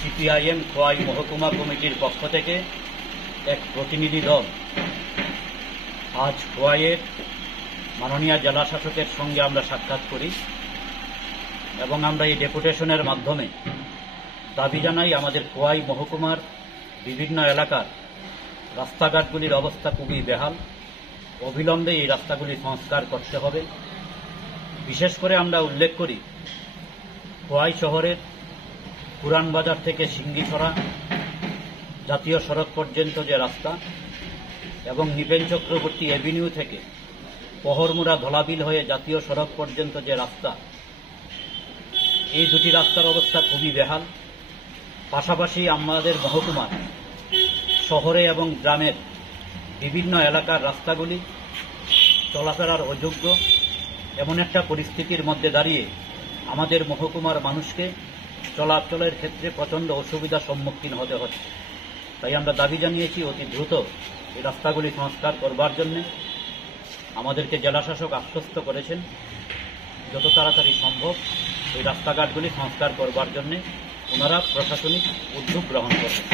CPIM Khowai মহকুমা কমিটির পক্ষ থেকে এক প্রতিনিধি দল আজ খোয়াইয়ের মাননীয় জেলা শাসকের সঙ্গে আমরা সাক্ষাৎ করি এবং আমরা এই ডেপুটেশনের মাধ্যমে দাবি জানাই আমাদের খোয়াই মহকুমার বিভিন্ন এলাকার রাস্তাঘাটগুলির অবস্থা খুবই বেহাল। অবিলম্বে এই রাস্তাগুলি সংস্কার করতে হবে। বিশেষ করে আমরা উল্লেখ করি খোয়াই শহরের পুরান বাজার থেকে সিঙ্গিছড়া জাতীয় সড়ক পর্যন্ত যে রাস্তা এবং নিপেন চক্রবর্তী এভিনিউ থেকে পহরমুড়া ধলাবিল হয়ে জাতীয় সড়ক পর্যন্ত যে রাস্তা, এই দুটি রাস্তার অবস্থা খুবই বেহাল। পাশাপাশি আমাদের মহকুমার শহরে এবং গ্রামের বিভিন্ন এলাকার রাস্তাগুলি চলাফেরার অযোগ্য, এমন একটা পরিস্থিতির মধ্যে দাঁড়িয়ে আমাদের মহকুমার মানুষকে চলাচলের ক্ষেত্রে প্রচণ্ড অসুবিধার সম্মুখীন হতে হচ্ছে। তাই আমরা দাবি জানিয়েছি অতি দ্রুত এই রাস্তাগুলি সংস্কার করবার জন্য। আমাদেরকে জেলাশাসক আশ্বস্ত করেছেন যত তাড়াতাড়ি সম্ভব এই রাস্তাঘাটগুলি সংস্কার করবার জন্য ওনারা প্রশাসনিক উদ্যোগ গ্রহণ করবেন।